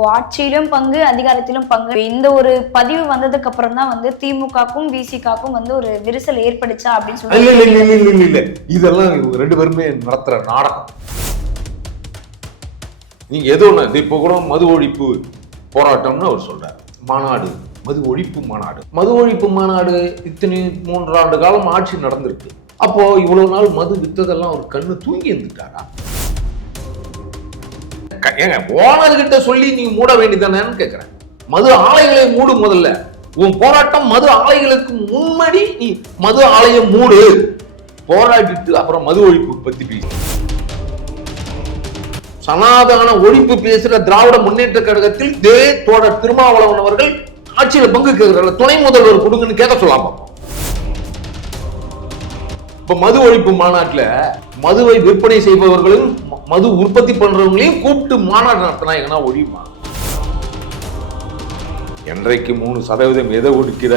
ஆட்சியிலும் பங்கு, அதிகாரத்திலும் பங்கு. இந்த ஒரு பதிவு வந்ததுக்கு அப்புறம் தான் வந்து திமுகக்கும் விசிகாக்கும் வந்து ஒரு விரிசல் ஏற்படுச்சா அப்படின்னு சொல்லி இல்ல இதெல்லாம் ரெண்டு பேருமே நடத்துற நாடகம். நீங்க ஏதோ இப்ப கூட மது ஒழிப்பு போராட்டம்னு அவர் சொல்றாரு. மாநாடு, மது ஒழிப்பு மாநாடு. மது ஒழிப்பு மாநாடு இத்தனை 3 ஆண்டு காலம் ஆட்சி நடந்திருக்கு. அப்போ இவ்வளவு நாள் மது வித்ததெல்லாம் ஒரு கண்ணு தூங்கி இருந்துட்டாரா? ஏங்க ஓனர்கிட்ட சொல்லி நீ மூட வேண்டியதானேன்னு கேட்கிறேன். மது ஆலைகளை மூடு. முதல்ல உன் போராட்டம் மது ஆலைகளுக்கு முன்னாடி நீ மது ஆலையை மூடு, போராடிட்டு அப்புறம் மது ஒழிப்பு பத்தி பேச. சனாதன ஒழிப்பு பேசுற திராவிட முன்னேற்ற கழகத்தில் தோழர் திருமாவளவன் அவர்கள் ஆட்சியில பங்கு கேட்கிறார்கள். துணை முதல்வர் கொடுங்கன்னு கேட்க சொல்லாம. இப்ப மது ஒழிப்பு மாநாட்டுல மதுவை விற்பனை செய்பவர்களும் மது உற்பத்தி பண்றவங்களையும் கூப்பிட்டு மாநாடு நடத்தினா எங்கன்னா ஒழியுமா? என்றைக்கு 3% எதை ஒடுக்கிற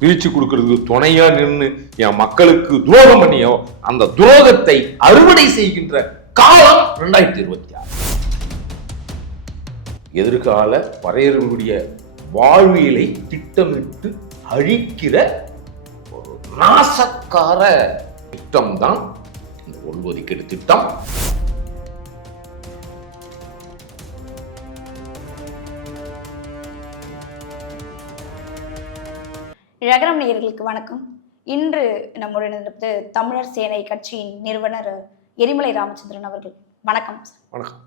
பிரிச்சு கொடுக்கறதுக்கு துணையா நின்று என் மக்களுக்கு துரோகம் பண்ணியோ அந்த துரோகத்தை அறுவடை செய்கின்ற காலம் 2026. எதிர்கால பறையர்களுடைய வாழ்வியலை திட்டமிட்டு அழிக்கிற ஒரு நாசக்கார திட்டம் தான் இந்த உள்ஒதுக்கீடு திட்டம். நகரம் நேயர்களுக்கு வணக்கம். இன்று நம்முடைய தமிழர் சேனை கட்சியின் நிறுவனர் எரிமலை ராமச்சந்திரன் அவர்கள். வணக்கம். வணக்கம்.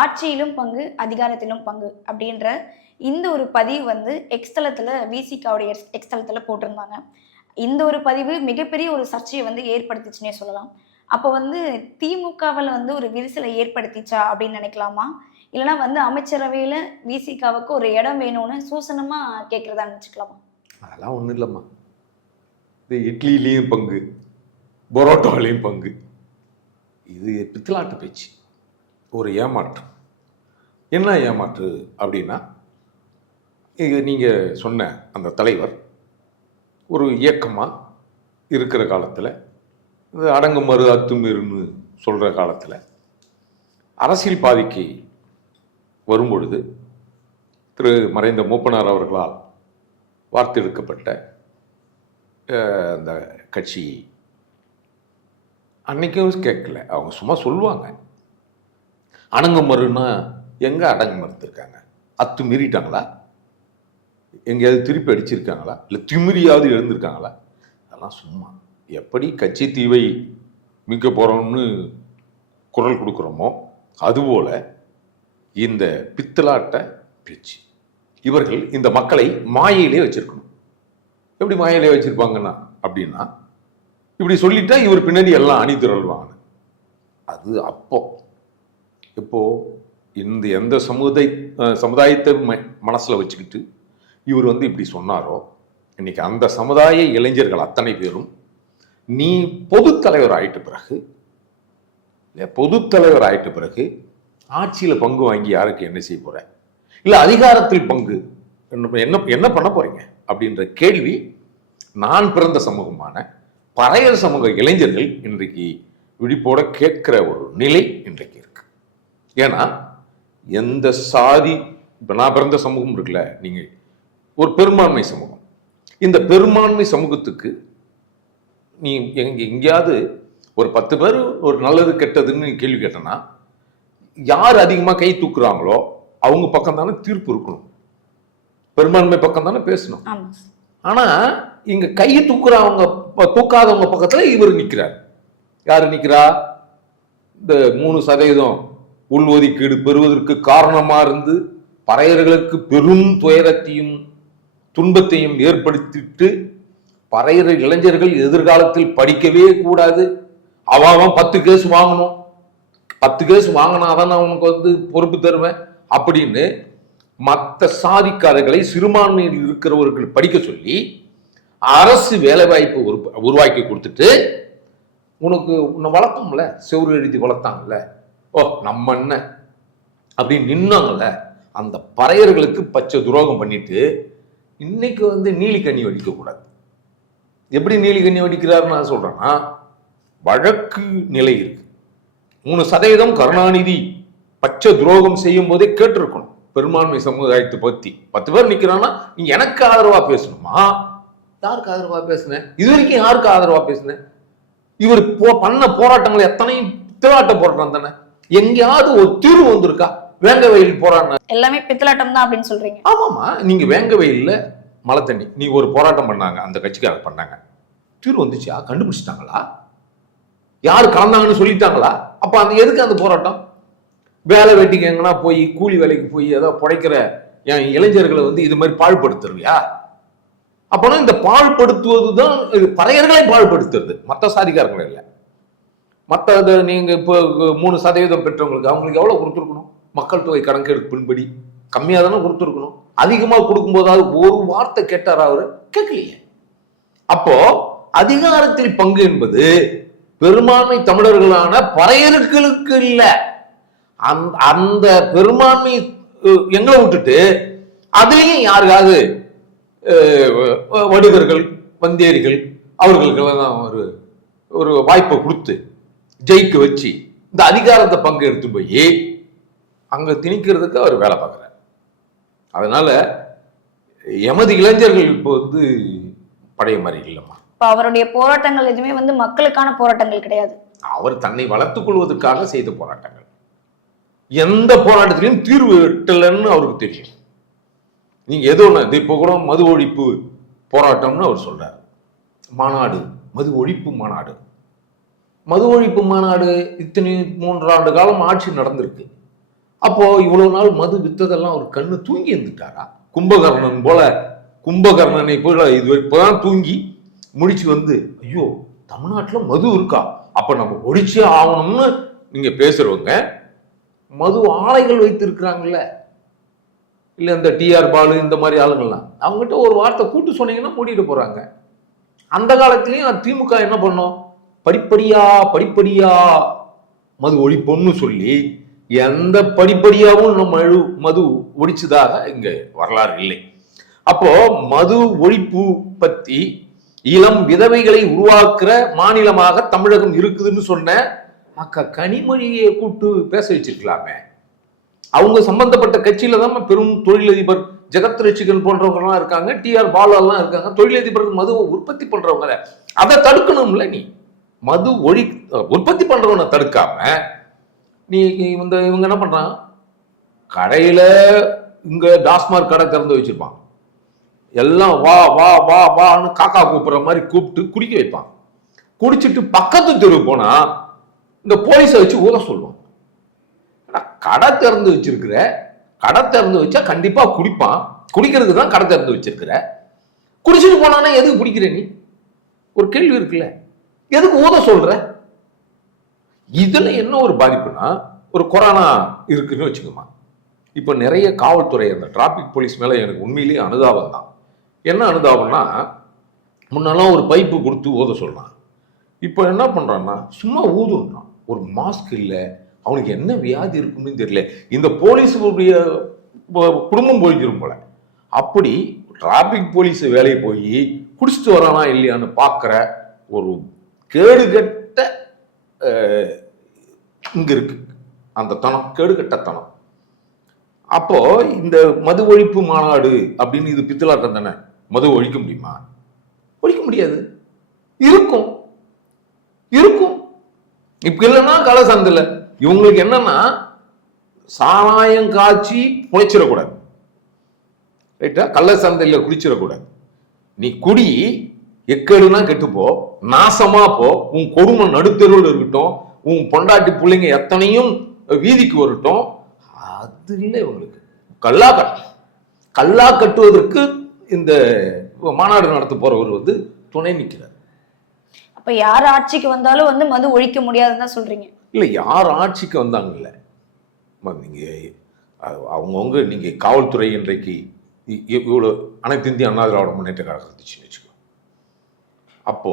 ஆட்சியிலும் பங்கு, அதிகாரத்திலும் பங்கு அப்படின்ற இந்த ஒரு பதிவு வந்து எக்ஸ்தலத்துல விசிகாவுடைய எக்ஸ்தலத்துல போட்டிருந்தாங்க. இந்த ஒரு பதிவு மிகப்பெரிய ஒரு சர்ச்சையை வந்து ஏற்படுத்திச்சுன்னே சொல்லலாம். அப்போ வந்து திமுகவில் வந்து ஒரு விரிசலை ஏற்படுத்திச்சா அப்படின்னு நினைக்கலாமா, இல்லைன்னா வந்து அமைச்சரவையில விசிகாவுக்கு ஒரு இடம் வேணும்னு சூசனமா கேட்கறதா நினைச்சுக்கலாமா? அதெல்லாம் ஒன்றும் இல்லைம்மா. இது இட்லிலையும் பங்கு, பரோட்டாலையும் பங்கு, இது பித்தலாட்டு பேச்சு, ஒரு ஏமாற்று. என்ன ஏமாற்று அப்படின்னா, இது நீங்கள் சொன்ன அந்த தலைவர் ஒரு இயக்கமாக இருக்கிற காலத்தில், இது அடங்குமறு அத்துமீறுன்னு சொல்கிற காலத்தில் அரசியல் பாதிக்கு வரும்பொழுது திரு மறைந்த மூப்பனார் அவர்களால் வார்த்தெடுக்கப்பட்ட அந்த கட்சி அன்னைக்கும் கேட்கல. அவங்க சும்மா சொல்லுவாங்க, அடங்குமறுன்னா எங்கே அடங்கு மறுத்திருக்காங்க? அத்து மீறிட்டாங்களா? எங்கேயாவது திருப்பி அடிச்சிருக்காங்களா? இல்லை திமிரியாவது எழுந்திருக்காங்களா? அதெல்லாம் சும்மா. எப்படி கட்சி தீவை மிக்க போகிறோம்னு குரல் கொடுக்குறோமோ அதுபோல் இந்த பித்தலாட்ட பேச்சு. இவர்கள் இந்த மக்களை மாயையிலே வச்சிருக்கணும். எப்படி மாயையிலே வச்சிருப்பாங்கன்னா அப்படின்னா, இப்படி சொல்லிட்டா இவர் பின்னாடி எல்லாம் அணி திரள்வாங்க. அது அப்போ இப்போ இந்த எந்த சமுதாயத்தை மனசுல வச்சுக்கிட்டு இவர் வந்து இப்படி சொன்னாரோ, இன்னைக்கு அந்த சமுதாய இளைஞர்கள் அத்தனை பேரும் நீ பொதுத்தலைவர் ஆயிட்ட பிறகு ஆட்சியில பங்கு வாங்கி யாருக்கு என்ன செய்ய போற, இல்ல அதிகாரத்தில் பங்கு என்ன பண்ண போறீங்க அப்படின்ற கேள்வி நான் பிறந்த சமூகமான பறையர் சமூக இளைஞர்கள் இன்றைக்கு விழிப்போட கேட்கிற ஒரு நிலை இன்றைக்கு இருக்கு. ஏன்னா எந்த சாதி, இப்ப நான் பிறந்த சமூகம் இருக்குல்ல, நீங்க ஒரு பெரும்பான்மை சமூகம். இந்த பெரும்பான்மை சமூகத்துக்கு நீ எங்கேயாவது ஒரு 10 பேர் ஒரு நல்லது கெட்டதுன்னு கேள்வி கேட்டனா, யார் அதிகமா கை தூக்குறாங்களோ அவங்க பக்கம் தானே தீர்ப்பு இருக்கணும், பெரும்பான்மை பக்கம் தானே பேசணும். ஆனா இங்க கையை தூக்காதவங்க பக்கத்துல இவர் நிக்கிறார். யாரு நிக்கிறா? இந்த 3% உள்ஒதுக்கீடு பெறுவதற்கு காரணமா இருந்து பறையர்களுக்கு பெரும் துயரத்தையும் துன்பத்தையும் ஏற்படுத்திட்டு பறையர் இளைஞர்கள் எதிர்காலத்தில் படிக்கவே கூடாது, அவன் 10 கேஸ் வாங்கணும், 10 கேஸ் வாங்கினாதான் நான் உனக்கு வந்து பொறுப்பு தருவேன் அப்படின்னு மற்ற சாதிக்காரர்களை சிறுபான்மையில் இருக்கிறவர்கள் படிக்க சொல்லி அரசு வேலை வாய்ப்பு உருவாக்கி கொடுத்துட்டு உன்னை வளர்த்தோம்ல, செவ்வறு எழுதி வளர்த்தாங்கல்ல, ஓ நம்ம என்ன அப்படின்னு நின்னாங்கல்ல, அந்த பறையர்களுக்கு பச்சை துரோகம் பண்ணிட்டு இன்னைக்கு வந்து நீலி கண்ணி வடிக்க கூடாது. எப்படி நீலி கண்ணி வடிக்கிறாருன்னு நான் சொல்றேன்னா, வழக்கு நிலை இருக்கு. 3% கருணாநிதி பச்சை துரோகம் செய்யும் போதே கேட்டிருக்கணும். பெரும்பான்மை சமுதாயத்தை பத்தி 10 பேர் நிக்கிறான்னா நீ எனக்கு ஆதரவா பேசணுமா? யாருக்கு ஆதரவா பேசுனேன்? இது வரைக்கும் யாருக்கு ஆதரவா பேசுனேன்? இவர் பண்ண போராட்டங்கள் எத்தனையும் பித்தலாட்ட போராட்டம் தானே. எங்கேயாவது ஒரு தீர்வு வந்திருக்கா? வேங்க வயல் போராட்டம் எல்லாமே பித்தலாட்டம் தான் அப்படின்னு சொல்றீங்க. ஆமாமா, நீங்க வேங்க வயல்ல மழை தண்ணி நீ ஒரு போராட்டம் பண்ணாங்க, அந்த கட்சிக்காரங்க பண்ணாங்க, தீர்வு வந்துச்சா? கண்டுபிடிச்சிட்டாங்களா? யாரு கலந்தாங்கன்னு சொல்லிட்டாங்களா? அப்ப அந்த எதுக்கு அந்த போராட்டம்? வேலை வெட்டிக்கு எங்கன்னா போய் கூலி வேலைக்கு போய் ஏதோ புடைக்கிற என் இளைஞர்களை இது மாதிரி பாழ்படுத்துறியா? அப்பனா இந்த பாழ்படுத்துவதுதான் பறையர்களை பாழ்படுத்துறது, மற்ற சாதிக்காரங்களை இல்லை. மற்ற நீங்க இப்போ 3% பெற்றவங்களுக்கு அவங்களுக்கு எவ்வளவு கொடுத்துருக்கணும்? மக்கள் தொகை கணக்கெடுப்பின்படி கம்மியா தானே கொடுத்துருக்கணும். அதிகமா கொடுக்கும்போதாவது ஒரு வார்த்தை கேட்டாரா? அவரு கேட்கலையே. அப்போ அதிகாரத்தில் பங்கு என்பது பெரும்பான்மை தமிழர்களான பறையர்களுக்கு இல்ல. அந்த பெரும்பான்மை எங்களை விட்டுட்டு அதுலயும் யாருக்காவது வடுகர்கள் வந்தேரிகள் அவர்களுக்கெல்லாம் ஒரு வாய்ப்பை கொடுத்து ஜெயிக்க வச்சு இந்த அதிகாரத்தை பங்கு எடுத்து போய் அங்க திணிக்கிறதுக்கு அவர் வேலை பார்க்கிறார். அதனால எமது இளைஞர்கள் இப்போ பழைய மாதிரி இல்லைம்மா. இப்ப அவருடைய போராட்டங்கள் எதுவுமே மக்களுக்கான போராட்டங்கள் கிடையாது. அவர் தன்னை வளர்த்துக் கொள்வதற்காக செய்த போராட்டங்கள். எந்த போராட்டத்திலையும் தீர்வு எட்டலன்னு அவருக்கு தெரியும். நீங்க ஏதோ ஒண்ணு இப்போ கூட மது ஒழிப்பு போராட்டம்னு அவர் சொல்றாரு. மாநாடு, மது ஒழிப்பு மாநாடு. மது ஒழிப்பு மாநாடு இத்தனை 3 ஆண்டு காலம் ஆட்சி நடந்திருக்கு. அப்போ இவ்வளவு நாள் மது வித்ததெல்லாம் அவர் கண்ணு தூங்கி இருந்துட்டாரா? கும்பகர்ணன் போல, கும்பகர்ணனை போல இது இப்பதான் தூங்கி முடிச்சு ஐயோ தமிழ்நாட்டுல மது இருக்கா, அப்ப நம்ம ஒழிச்சே ஆகணும்னு நீங்க பேசுறவங்க மது ஆலைகள் வைத்து இருக்கிறாங்கல்ல, இல்ல இந்த டிஆர் பாலு இந்த மாதிரி ஆளுங்கள்லாம் அவங்ககிட்ட ஒரு வார்த்தை கூட்டு சொன்னீங்கன்னா மூடிட்டு போறாங்க. அந்த காலத்திலயும் திமுக என்ன பண்ணோம்? படிப்படியா மது ஒழிப்போம்னு சொல்லி எந்த படிப்படியாவும் நம்ம மது ஒழிச்சதாக இங்க வரலாறு இல்லை. அப்போ மது ஒழிப்பு பத்தி இளம் விதவைகளை உருவாக்குற மாநிலமாக தமிழகம் இருக்குதுன்னு சொன்ன கனிமொழியை கூப்பிட்டு பேச வச்சிருக்கலாமே. அவங்க சம்பந்தப்பட்ட கட்சியில தான் பெரும் தொழிலதிபர் ஜெகத் ரட்சிகன் போன்றவங்க எல்லாம் இருக்காங்க, டிஆர் பாலு எல்லாம் இருக்காங்க, தொழிலதிபர்கள் மது உற்பத்தி பண்றவங்க. அதை தடுக்கணும்ல. நீ மது உற்பத்தி பண்றவனை தடுக்காம நீ இவங்க என்ன பண்றான்? கடையில இங்க டாஸ்மார்க் கடை திறந்து வச்சிருப்பான், எல்லாம் வா வா வா வான்னு காக்கா கூப்பிடுற மாதிரி கூப்பிட்டு குடிக்க வைப்பான். குடிச்சிட்டு பக்கத்து தெரு போனா இந்த போலீஸை வச்சு ஊத சொல்லுவான். கடை திறந்து வச்சிருக்கிற, கடை திறந்து வச்சா கண்டிப்பா குடிப்பான், குடிக்கிறதுக்கு தான் கடை திறந்து வச்சிருக்கிற, குடிச்சிட்டு போனானே எதுக்கு பிடிக்கிற? நீ ஒரு கேள்வி இருக்குல்ல, எதுக்கு ஊத சொல்ற? இதுல என்ன ஒரு பாதிப்புனா, ஒரு கொரோனா இருக்குன்னு வச்சுக்கோமா. இப்ப நிறைய காவல்துறை அந்த டிராபிக் போலீஸ் மேல எனக்கு உண்மையிலேயே அனுதாபம் தான். என்ன அனுதாபம்னா, முன்னெல்லாம் ஒரு பைப்பு கொடுத்து ஊத சொல்லலாம், இப்ப என்ன பண்றான்னா சும்மா ஊதுன்றான். ஒரு மாஸ்க் இல்லை, அவனுக்கு என்ன வியாதி இருக்குன்னு தெரியல. இந்த போலீஸுடைய குடும்பம் போயிடும் போல. அப்படி டிராபிக் போலீஸ் வேலையை போய் குடிச்சிட்டு வரானா இல்லையான்னு பார்க்குற ஒரு கேடுகட்ட இங்க இருக்கு அந்த தனம், கேடுகட்ட தனம். அப்போ இந்த மது ஒழிப்பு மாநாடு அப்படின்னு இது பித்தலாட்டம் தானே. மது ஒழிக்க முடியுமா? ஒழிக்க முடியாது. இருக்கும் இருக்கும் இப்ப இல்லைன்னா கலை சந்தில இவங்களுக்கு என்னன்னா சாராயம் காய்ச்சி புழைச்சிடக்கூடாது, ரைட்டா? கள்ள சந்தையில குடிச்சிடக்கூடாது. நீ குடி, எக்கேடுனா கெட்டுப்போ, நாசமா போ, உன் கொடுமை நடுத்தெருவில் இருக்கட்டும், உன் பொண்டாட்டி பிள்ளைங்க எத்தனையும் வீதிக்கு வரட்டும், அது இல்லை இவங்களுக்கு. கல்லா கட்டுவதற்கு இந்த மாநாடு நடத்த போறவர் துணை நிற்கிறார். அப்ப யார் ஆட்சிக்கு வந்தாலும் மது ஒழிக்க முடியாதுன்னு தான் சொல்றீங்க? இல்ல, யார் ஆட்சிக்கு வந்தாங்கல்ல, நீங்க அவங்கவுங்க நீங்க காவல்துறை இன்றைக்கு இவ்வளவு அனைத்து இந்திய அண்ணா திராவிட முன்னேற்ற கழகம் இருந்துச்சுன்னு வச்சுக்கோ. அப்போ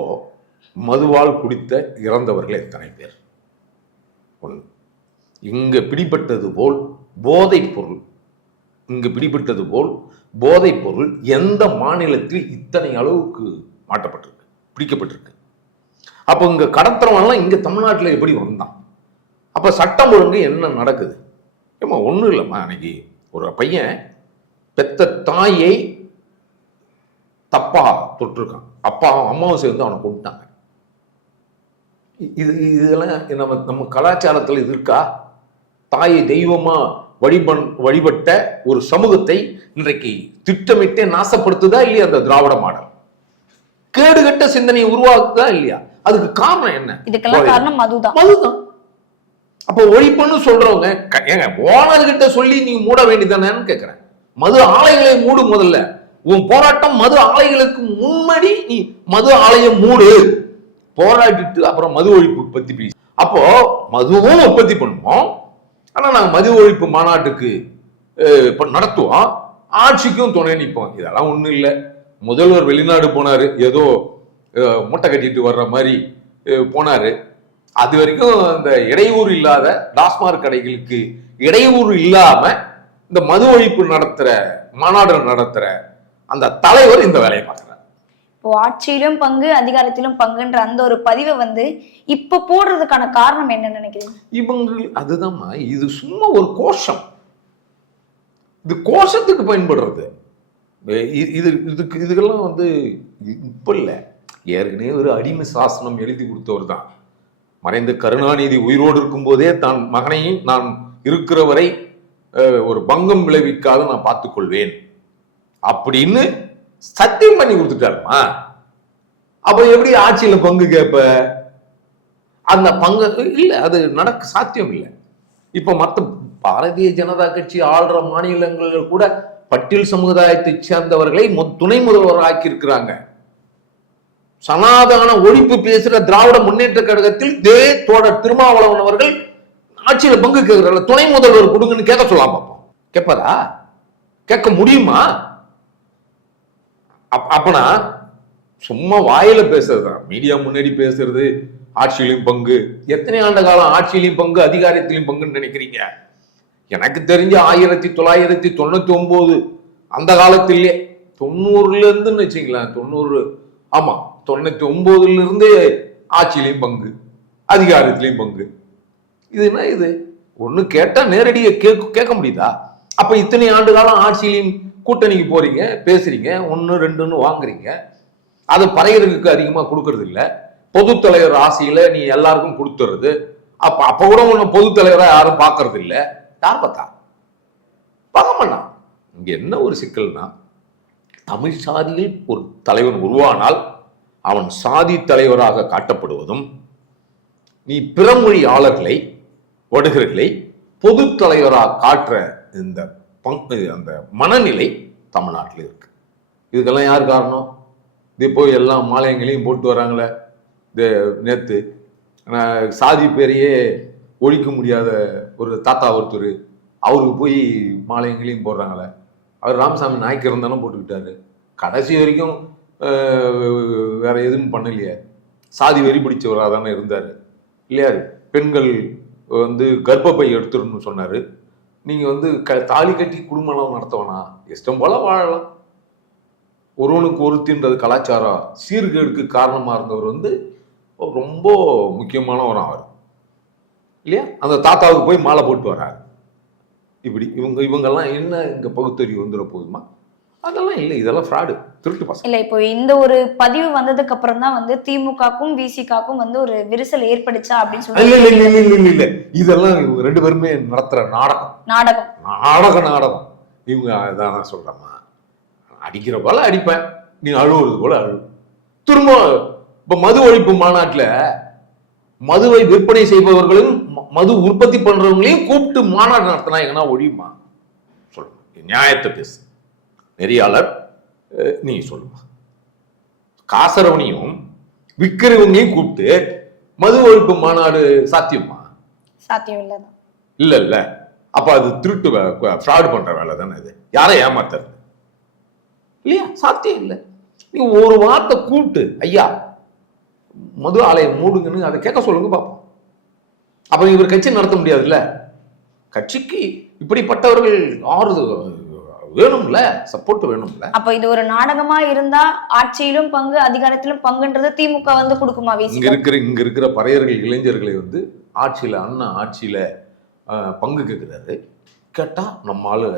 மதுவால் குடித்த இறந்தவர்கள் எத்தனை பேர்? ஒன்று. இங்க பிடிபட்டது போல் போதைப் பொருள், இங்கு பிடிபட்டது போல் போதைப் பொருள் எந்த மாநிலத்தில் இத்தனை அளவுக்கு மாட்டப்பட்டிருக்கு, பிடிக்கப்பட்டிருக்கு? அப்போ இங்க கடத்துறவன்லாம் இங்க தமிழ்நாட்டில் எப்படி வந்தான்? அப்ப சட்டம் ஒழுங்கு என்ன நடக்குது? ஏமா ஒன்றும் இல்லைம்மா, அன்னைக்கு ஒரு பையன் பெத்த தாயை தப்பா தொட்டிருக்கான், அப்பாவும் அம்மாவும் சேர்ந்து அவனை கொண்டுட்டாங்க. இதெல்லாம் நம்ம கலாச்சாரத்தில் இது இருக்கா? தாயை தெய்வமா வழிபட்ட ஒரு சமூகத்தை இன்றைக்கு திட்டமிட்டே நாசப்படுத்துதா இல்லையா அந்த திராவிட மாடல்? கேடுகட்ட சிந்தனையை உருவாக்குதா இல்லையா? அதுக்கு காரணம் என்ன? இதுக்கெல்லாம் காரணம் மதுதான். அப்ப ஒழிப்புன்னு சொல்றவங்க ஏங்க ஓனர்கிட்ட சொல்லி நீ மூட வேண்டியதானேன்னு கேட்கிறேன். மது ஆலைகளை மூடு. முதல்ல உன் போராட்டம் மது ஆலைகளுக்கு முன்னாடி நீ மது ஆலையை மூடு, போராடிட்டு அப்புறம் மது ஒழிப்பு பத்தி பேசி. அப்போ மதுவும் உற்பத்தி பண்ணுவோம், ஆனா நாங்க மது ஒழிப்பு மாநாட்டுக்கு நடத்துவோம், ஆட்சிக்கும் துணை நிற்போம். இதெல்லாம் ஒண்ணும் இல்லை. முதல்வர் வெளிநாடு போனாரு, ஏதோ மூட்டை கட்டிட்டு வர்ற மாதிரி போனாரு. அது வரைக்கும் இந்த இடையூறு இல்லாத டாஸ்மாக் கடைகளுக்கு இடையூறு இல்லாம இந்த மது ஒழிப்பு நடத்துற மாநாடு நடத்துற அந்த தலைவர் இந்த வேலையை பார்க்கிறார். இப்போ ஆட்சியிலும் பங்கு அதிகாரத்திலும் பங்குன்ற அந்த ஒரு பதிவை வந்து இப்ப போடுறதுக்கான காரணம் என்னன்னு நினைக்கிறீங்க? இவங்க அதுதான்மா, இது சும்மா ஒரு கோஷம், இது கோஷத்துக்கு பயன்படுறது. இதுக்கெல்லாம் வந்து இப்ப இல்ல, ஏற்கனவே ஒரு அடிமை சாசனம் எழுதி கொடுத்தவர் தான். மறைந்த கருணாநிதி உயிரோடு இருக்கும் போதே தான் மகனையும் நான் இருக்கிற வரை ஒரு பங்கம் விளைவிக்காத நான் பார்த்துக் கொள்வேன் அப்படின்னு சத்தியம் பண்ணி கொடுத்துட்டாருமா. அப்ப எப்படி ஆட்சியில பங்கு கேட்ப? அந்த பங்கு இல்ல, அது நடக்க சாத்தியம் இல்லை. இப்ப மற்ற பாரதிய ஜனதா கட்சி ஆள்ற மாநிலங்களில் கூட பட்டியல் சமுதாயத்தை சேர்ந்தவர்களை துணை முதல்வர் ஆக்கி இருக்கிறாங்க. சனாதன ஒழிப்பு பேசுற திராவிட முன்னேற்ற கழகத்தில் தோழர் திருமாவளவன் அவர்கள் ஆட்சியில பங்கு கேட்கிறாங்க. துணை முதல்வர் கொடுங்கன்னு கேட்க சொல்லலாம் பார்ப்போம். கேட்பாரா? கேட்க முடியுமா? அப்பனா சும்மா வாயில பேசுறதுதான், மீடியா முன்னாடி பேசுறது ஆட்சியிலும் பங்கு. எத்தனை ஆண்டு காலம் ஆட்சியிலையும் பங்கு அதிகாரத்திலையும் பங்குன்னு நினைக்கிறீங்க? எனக்கு தெரிஞ்ச 1999 அந்த காலத்திலே 90ல இருந்துன்னு வச்சுங்களேன், 90 ஆமா 99ல இருந்தே ஆட்சியிலையும் பங்கு அதிகாரத்திலையும் பங்கு. இது என்ன? இது ஒண்ணு கேட்டா நேரடியா கேட்க முடியுதா? அப்ப இத்தனை ஆண்டு காலம் ஆட்சியிலையும் கூட்டணிக்கு போறீங்க, பேசுறீங்க, 1 2ன்னு வாங்குறீங்க, அது பறையருக்கு அதிகமா கொடுக்கறது இல்ல. பொது தலைவர் ஆசையில நீ எல்லாருக்கும் கொடுத்துறது. அப்ப கூட ஒண்ணு பொது தலைவரா யாரும் பாக்குறது இல்ல. யார் பார்த்தா? பார்க்க மாட்டான். இங்க என்ன ஒரு சிக்கல்னா, தமிழ் சாதியில் ஒரு தலைவன் உருவானால் அவன் சாதி தலைவராக காட்டப்படுவதும், நீ பிறமொழியாளர்களை வடுகர்களை பொது தலைவராக காட்டுற இந்த அந்த மனநிலை தமிழ்நாட்டில் இருக்கு. இதுக்கெல்லாம் யார் காரணம்? இது போய் எல்லா மாலயங்களையும் போட்டு வராங்களே. இந்த நேத்து சாதி பேரையே ஒழிக்க முடியாத ஒரு தாத்தா ஒருத்தர், அவருக்கு போய் மாலயங்களையும் போடுறாங்களே. அவர் ராமசாமி நாய்க்கு இருந்தாலும் போட்டுக்கிட்டாரு. கடைசி வரைக்கும் வேற எதுவும் பண்ணலையே. சாதி வெறி பிடிச்சவராக தானே இருந்தார் இல்லையா? பெண்கள் வந்து கர்ப்பப்பை எடுத்துருன்னு சொன்னாரு. நீங்க வந்து தாலி கட்டி குடும்பம் நடத்தவனா? இஷ்டம் போல வாழலாம். ஒருவனுக்கு ஒருத்தின்றது கலாச்சாரம் சீர்கேடுக்கு காரணமா இருந்தவர் வந்து ரொம்ப முக்கியமானவர் அவர் இல்லையா? அந்த தாத்தாவுக்கு போய் மாலை போட்டு வராரு. இப்படி இவங்கெல்லாம் என்ன இங்க பகுத்தறிவு வந்துட போதுமா? அதெல்லாம் இல்லை, இதெல்லாம் ஃப்ராடு, திருட்டு பசங்க. இல்ல, இப்போ இந்த ஒரு பதிவு வந்ததுக்கு அப்புறம் தான் வந்து திமுகக்கும் விசிகாக்கும் வந்து ஒரு விரிசல் ஏற்படுச்சா அப்படின்னு சொல்லி. இல்ல, இதெல்லாம் இவங்க 2 பேருமே நடத்துற நாடகம். இவங்க அதான் நான் சொல்றேம்மா, அடிக்கிற போல அடிப்பேன், நீ அழுவுறது போல அழு. திரும்ப இப்ப மது ஒழிப்பு மாநாட்டுல மதுவை விற்பனை செய்பவர்களும் மது உற்பத்தி பண்றவங்களையும் கூப்பிட்டு மாநாடு நடத்தினா எங்கன்னா ஒழியுமா? சொல்லுங்க, நியாயத்தை பேசு. நெறியாளர் நீ சொல்லுமா? காசரவனையும் விக்கிறவங்களையும் கூப்பிட்டு மது ஒழிப்பு மாநாடு சாத்தியமா? சாத்தியம் இல்லதான். இல்ல, அப்ப அது திருட்டு ஃப்ராட் பண்ற வேலை தானே இது. யாரை ஏமாத்துறது இல்லையா? சாத்தியம் இல்லை. நீங்க ஒரு வார்த்தை கூப்பிட்டு ஐயா மது ஆலயம் மூடுங்கன்னு அதை கேட்க சொல்லுங்க பாப்போம். அப்ப இவர் கட்சி நடத்த முடியாதுல்ல. கட்சிக்கு இப்படிப்பட்டவர்கள் ஆறுதல் வேணும்ல, சப்போர்ட் வேணும்ல. அப்ப இது ஒரு நாடகமா இருந்தா ஆட்சியிலும் பங்கு அதிகாரத்திலும் பங்குன்றது திமுக வந்து கொடுக்குமா? இங்க இருக்கிற பறையர்கள் இளைஞர்களை வந்து ஆட்சியில அண்ணா ஆட்சியில பங்கு கேட்கிறாரு. கேட்டா நம்ம ஆளு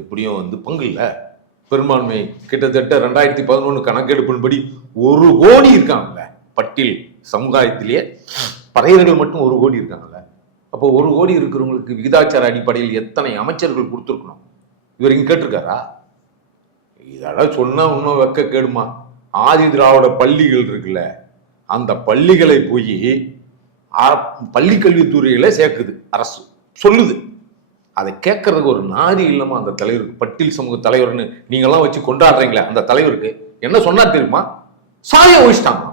எப்படியும் வந்து பங்கு இல்லை, பெரும்பான்மை கிட்டத்தட்ட 2011 கணக்கெடுப்பின்படி 1 கோடி இருக்காங்கல்ல பட்டியல் சமுதாயத்திலேயே, பறையர்கள் மட்டும் 1 கோடி இருக்காங்கல்ல. அப்போ 1 கோடி இருக்கிறவங்களுக்கு விகிதாச்சார அடிப்படையில் எத்தனை அமைச்சர்கள் கொடுத்துருக்கணும்? இவர் இங்க கேட்டிருக்காரா? இதெல்லாம் சொன்னா இன்னும் வெக்க கேடுமா. ஆதி திராவிட பள்ளிகள் இருக்குல்ல, அந்த பள்ளிகளை போய் பள்ளி கல்வித்துறையில சேர்க்குது அரசு, சொல்லுது. அதை கேட்கறதுக்கு ஒரு நாதி இல்லாம அந்த தலைவருக்கு, பட்டியல் சமூக தலைவர்னு நீங்கெல்லாம் வச்சு கொண்டாடுறீங்களே அந்த தலைவருக்கு என்ன சொன்னா தெரியுமா? சாதியை ஒழிச்சிட்டாங்க.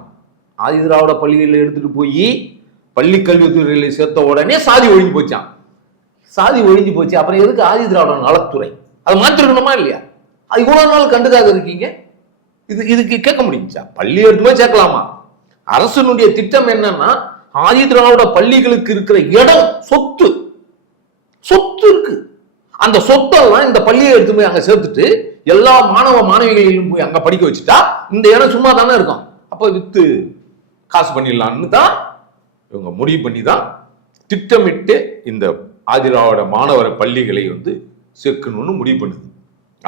ஆதி திராவிட பள்ளிகளில் எடுத்துட்டு போய் பள்ளி கல்வித்துறையில சேர்த்த உடனே சாதி ஒழிஞ்சு போச்சான். சாதி ஒழிஞ்சு போச்சு, அப்புறம் எதுக்கு ஆதி திராவிட நலத்துறை? அதை மாற்றிருக்கணுமா இல்லையா? அது இவ்வளவு நாள் கண்டுக்காத இருக்கீங்க. இதுக்கு கேட்க முடிஞ்சா? பள்ளி எடுத்து போய் சேர்க்கலாமா? அரசனுடைய திட்டம் என்னன்னா, ஆதி திராவிட பள்ளிகளுக்கு இருக்கிற இடம் சொத்து இருக்கு, அந்த சொத்தெல்லாம் இந்த பள்ளியை எடுத்து போய் அங்க சேர்த்துட்டு எல்லா மாணவ மாணவிகளையும் போய் அங்க படிக்க வச்சுட்டா இந்த இடம் சும்மா தானே இருக்கும். அப்ப வித்து காசு பண்ணிடலான்னு தான் இவங்க முடிவு பண்ணி தான் திட்டமிட்டு இந்த ஆதிதிராவிட மாணவர பள்ளிகளை வந்து சேர்க்கணும்னு முடிவு பண்ணுது.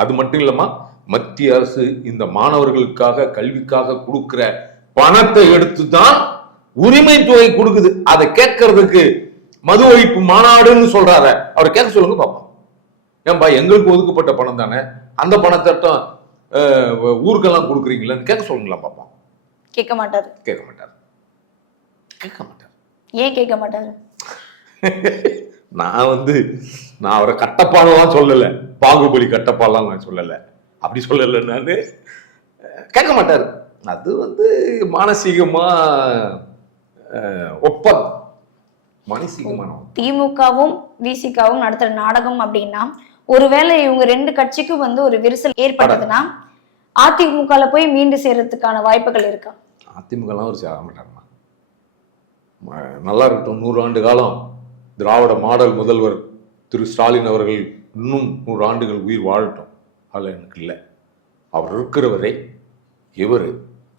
அது மட்டும் இல்லாம மத்திய அரசு இந்த மாணவர்களுக்காக கல்விக்காக கொடுக்கிற பணத்தை எடுத்து தான் உரிமை தொகை கொடுக்குது. அதை கேட்கறதுக்கு மது ஒழிப்பு மாநாடுன்னு சொல்றாரு, அவர் கேட்க சொல்லுங்க பாப்போம். ஏன்பா எங்களுக்கு ஒதுக்கப்பட்ட பணம் தானே, அந்த பணத்தட்டம் ஊருக்கெல்லாம் கொடுக்குறீங்களான்னு கேட்க சொல்லுங்களா பாப்போம். கேட்க மாட்டாரு. ஏன் கேட்க மாட்டாரு? நான் அவரை கட்டப்பாடெல்லாம் சொல்லல, பாகுபலி கட்டப்பாடெல்லாம் நான் சொல்லல, அப்படி சொல்லல. நான் கேட்க மாட்டாரு. அது வந்து மானசீகமா ஒப்பந்தம், மானசீகமான. திமுகவும் விசிகாவும் நடத்துற நாடகம் அப்படின்னா, ஒருவேளை இவங்க 2 கட்சிக்கும் வந்து ஒரு விரிசல் ஏற்பட்டதுன்னா அதிமுகல போய் மீண்டு சேர்றதுக்கான வாய்ப்புகள் இருக்கா? அதிமுகலாம் ஒரு சேர மாட்டாங்கம்மா. நல்லா இருக்கட்டும், 100 ஆண்டு காலம் திராவிட மாடல் முதல்வர் திரு ஸ்டாலின் அவர்கள் இன்னும் 100 ஆண்டுகள் உயிர் வாழட்டும், அதில் எனக்கு இல்லை. அவர் இருக்கிற வரை இவர்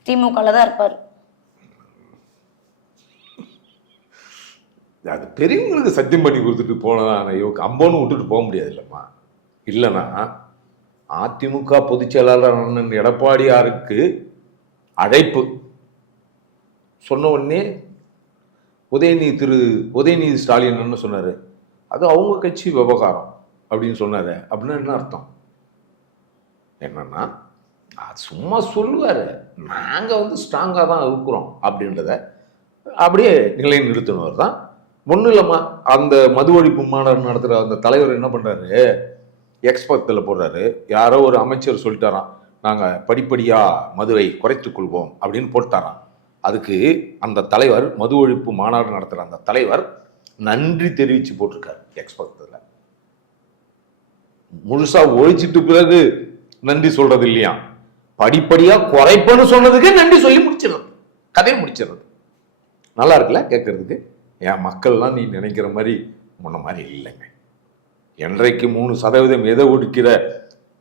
திமுகல தான் இருப்பார். அது பெரியவங்களுக்கு சத்தியம் பண்ணி கொடுத்துட்டு போனதான் அம்போன்னு விட்டுட்டு போக முடியாது இல்லைம்மா. இல்லைன்னா அதிமுக பொதுச் செயலாளர் அண்ணன் எடப்பாடியாருக்கு அழைப்பு சொன்ன உடனே உதயநிதி ஸ்டாலின் என்ன சொன்னாரு, அது அவங்க கட்சி விவகாரம் அப்படின்னு சொன்னாரு. அப்படின்னா என்ன அர்த்தம்? என்னன்னா அது சும்மா சொல்லுவாரு, நாங்க வந்து ஸ்ட்ராங்கா தான் இருக்கிறோம் அப்படின்றத அப்படியே நிலை நிறுத்தினவர் தான். ஒன்றும் இல்லைம்மா, அந்த மது ஒழிப்பு மாநாடு நடத்துகிற அந்த தலைவர் என்ன பண்ணுறாரு, எக்ஸ்பர்ட்டில் போடுறாரு. யாரோ ஒரு அமைச்சர் சொல்லிட்டாராம், நாங்கள் படிப்படியாக மதுவை குறைத்துக் கொள்வோம் அப்படின்னு போட்டாராம். அதுக்கு அந்த தலைவர், மது ஒழிப்பு மாநாடு நடத்துகிற அந்த தலைவர் நன்றி தெரிவித்து போட்டிருக்காரு எக்ஸ்பர்ட்டில். முழுசாக ஒழிச்சிட்டு பிறகு நன்றி சொல்றது இல்லையா, படிப்படியாக குறைப்பன்னு சொன்னதுக்கு நன்றி சொல்லி முடிச்சிடுறது, கதையை முடிச்சிடுறது. நல்லா இருக்குல்ல கேட்கறதுக்கு? என் மக்கள்லாம் நீ நினைக்கிற மாதிரி முன்ன மாதிரி இல்லைங்க. என்றைக்கு 3% எதை ஒடுக்கிற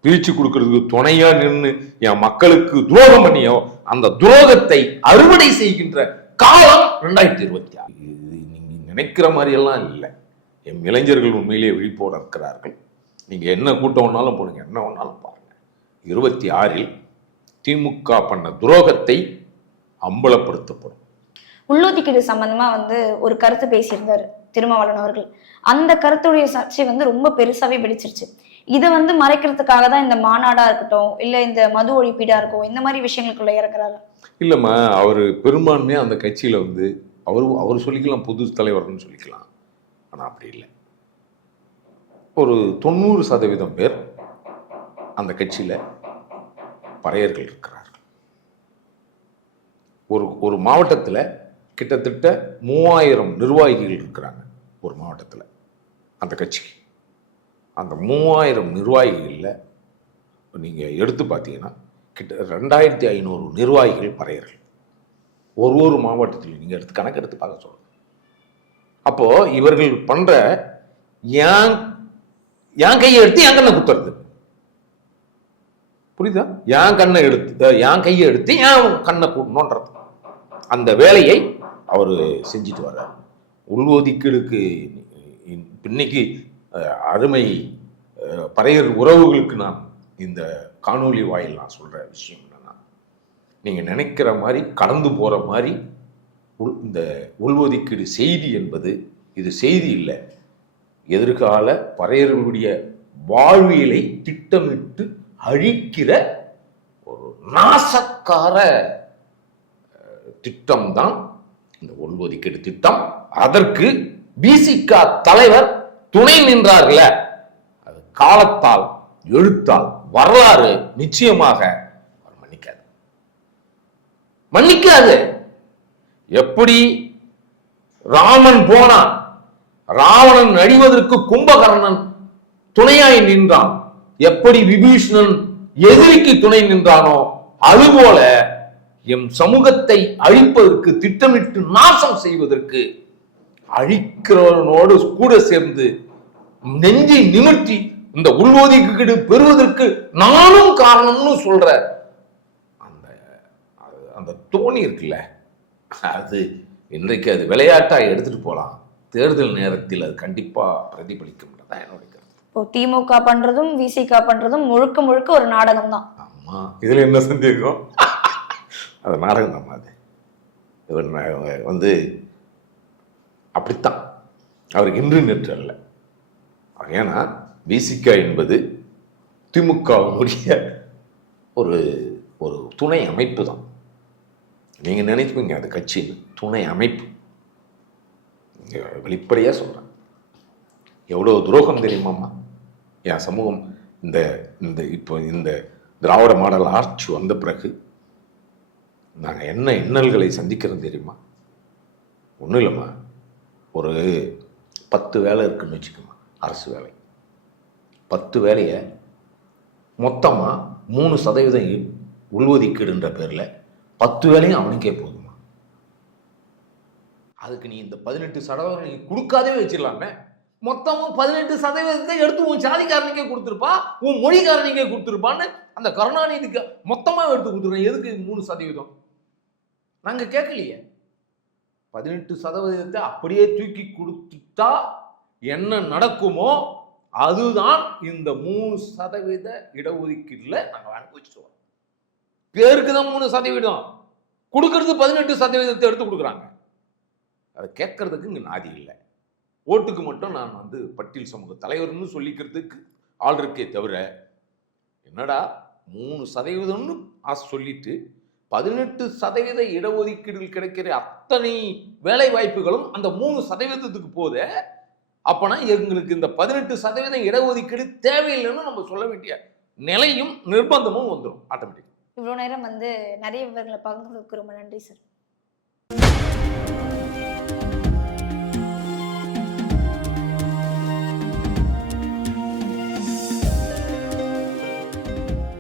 பிரிச்சு கொடுக்கறதுக்கு துணையா நின்று என் மக்களுக்கு துரோகம் பண்ணியோ, அந்த துரோகத்தை அறுவடை செய்கின்ற காலம் 2026. நீங்க நினைக்கிற மாதிரி எல்லாம் இல்லை. என் இளைஞர்கள் உண்மையிலேயே விழிப்போடு இருக்கிறார்கள். நீங்க என்ன கூட்டம் ஒன்னாலும் போடுங்க, என்ன ஒன்னாலும் பாருங்க. 26 திமுக பண்ண துரோகத்தை அம்பலப்படுத்தப்படும். உள்ளொதுக்கீடு சம்பந்தமா வந்து ஒரு கருத்து பேசியிருந்தாரு திருமாவளவன் அவர்கள். அந்த கருத்துடைய சர்ச்சை வந்து ரொம்ப பெருசாவே வெடிச்சிருச்சு. இதை வந்து மறைக்கிறதுக்காக தான் இந்த மாநாடா இருக்கட்டும், இல்ல இந்த மது ஒழிப்பீடா இருக்கும், இந்த மாதிரி விஷயங்களுக்குள்ள இறக்குறாரு. இல்லம்மா, அவர் பெரும்பான்மையா அந்த கட்சியில வந்து அவர் சொல்லிக்கலாம், பொது தலைவர்னு சொல்லிக்கலாம். ஆனா அப்படி இல்லை. ஒரு 90% பேர் அந்த கட்சியில பறையர்கள் இருக்கிறார்கள். ஒரு மாவட்டத்தில் கிட்டத்தட்ட 3000 நிர்வாகிகள் இருக்கிறாங்க ஒரு மாவட்டத்தில் அந்த கட்சிக்கு. அந்த 3000 நிர்வாகிகளில் நீங்கள் எடுத்து பார்த்தீங்கன்னா கிட்ட 2500 நிர்வாகிகள் பறையர்கள். ஒரு மாவட்டத்தில் நீங்கள் எடுத்து கணக்கெடுத்து பார்க்க சொல்லுங்க. அப்போது இவர்கள் பண்ணுற என் கையை எடுத்து என் கண்ணை குத்துறது, புரியுதா? என் கண்ணை எடுத்து என் கையை எடுத்து என் கண்ணை கூட்டணுன்றது, அந்த வேலையை அவர் செஞ்சுட்டு வர்றார். உள்ஒதுக்கீடுக்கு இன்னைக்கு அருமை பறையர் உறவுகளுக்கு நான் இந்த காணொளி வாயில் நான் சொல்ற விஷயம் என்னன்னா, நீங்க நினைக்கிற மாதிரி கடந்து போற மாதிரி இந்த உள்ஒதுக்கீடு செய்தி என்பது இது செய்தி இல்லை. எதிர்கால பறையர்களுடைய வாழ்வியலை திட்டமிட்டு அழிக்கிற ஒரு நாசக்கார திட்டம் தான் இந்த உள்ஒதுக்கீடு திட்டம். அதற்கு பிசிக தலைவர் துணை நின்றார்ல, அது காலத்தால் எழுத்தால் வரலாறு நிச்சயமாக மன்னிக்காது. எப்படி ராமன் போனான், ராவணன் அழிவதற்கு கும்பகர்ணன் துணையாய் நின்றான், எப்படி விபீஷணன் எதிரிக்கு துணை நின்றானோ அதுபோல எம் சமூகத்தை அழிப்பதற்கு திட்டமிட்டு நாசம் செய்வதற்கு அழிக்கிறவனோடு கூட சேர்ந்து நெஞ்சை நிமிர்த்தி இந்த உள்ஒதுக்கீடு பெறுவதற்கு நானும் காரணம்னு சொல்ற அந்த தோணி இருக்குல்ல, அது இன்றைக்கு அது விளையாட்டா எடுத்துட்டு போலாம். தேர்தல் நேரத்தில் அது கண்டிப்பா பிரதிபலிக்கும். என்னோட இப்போ திமுக பண்றதும் விசிக பண்றதும் முழுக்க முழுக்க ஒரு நாடகம் தான். ஆமா, இதுல என்ன சந்தேகம்? அது நாடகம் தான். அது இவர் வந்து அப்படித்தான், அவருக்கு இன்று நேற்று அல்ல. ஏன்னா விசிக என்பது திமுகவுடைய ஒரு ஒரு துணை அமைப்பு தான். நீங்க நினைப்பீங்க அது கட்சின்னு, துணை அமைப்பு. வெளிப்படையா சொல்றேன், எவ்வளவு துரோகம் தெரியுமாம்மா என் சமூகம். இந்த இந்த இப்போ இந்த திராவிட மாடல் ஆட்சி வந்த பிறகு நாங்கள் என்ன இன்னல்களை சந்திக்கிறோம் தெரியுமா? ஒன்றும் இல்லைம்மா, ஒரு 10 வேலை இருக்குன்னு வச்சுக்கோமா, அரசு வேலை 10 வேலையை மொத்தமாக 3% உள்ஒதுக்கீடுன்ற பேரில் 10 வேலையும் அவனுக்கே போதுமா? அதுக்கு நீ இந்த 18% நீ கொடுக்காதே வச்சிடலாமே. மொத்தமும் 18% எடுத்து உன் சாதிக்காரனுக்கே கொடுத்துருப்பா, உன் மொழிக்காரனுக்கே கொடுத்துருப்பான்னு அந்த கருணாநிதிக்கு மொத்தமாக எடுத்து கொடுத்துருக்கேன். எதுக்கு 3%? நாங்கள் கேட்கலையே. 18% அப்படியே தூக்கி கொடுத்துட்டா என்ன நடக்குமோ அதுதான் இந்த 3% இடஒதுக்கீடுல நாங்கள் அனுபவிச்சுட்டு வரோம். பேருக்கு தான் 3%, கொடுக்கறது 18% எடுத்து கொடுக்குறாங்க. அதை கேட்கறதுக்கு இங்கே நாதி இல்லை. ஓட்டுக்கு மட்டும் நான் வந்து பட்டியல் சமூக தலைவர்னு சொல்லிக்கிறதுக்கு ஆள் இருக்கே தவிர, என்னடா 3%ன்னு சொல்லிட்டு 18% இடஒதுக்கீடுகள் கிடைக்கிற அத்தனை வேலை வாய்ப்புகளும் அந்த 3%க்கு போதே, அப்பனா எங்களுக்கு இந்த 18% இடஒதுக்கீடு தேவையில்லைன்னு நம்ம சொல்ல வேண்டிய நிலையும் நிர்பந்தமும் வந்துடும் ஆட்டோமேட்டிக். இவ்வளோ நேரம் வந்து நிறைய விவரங்களை பகிர்ந்ததுக்கு ரொம்ப நன்றி சார்.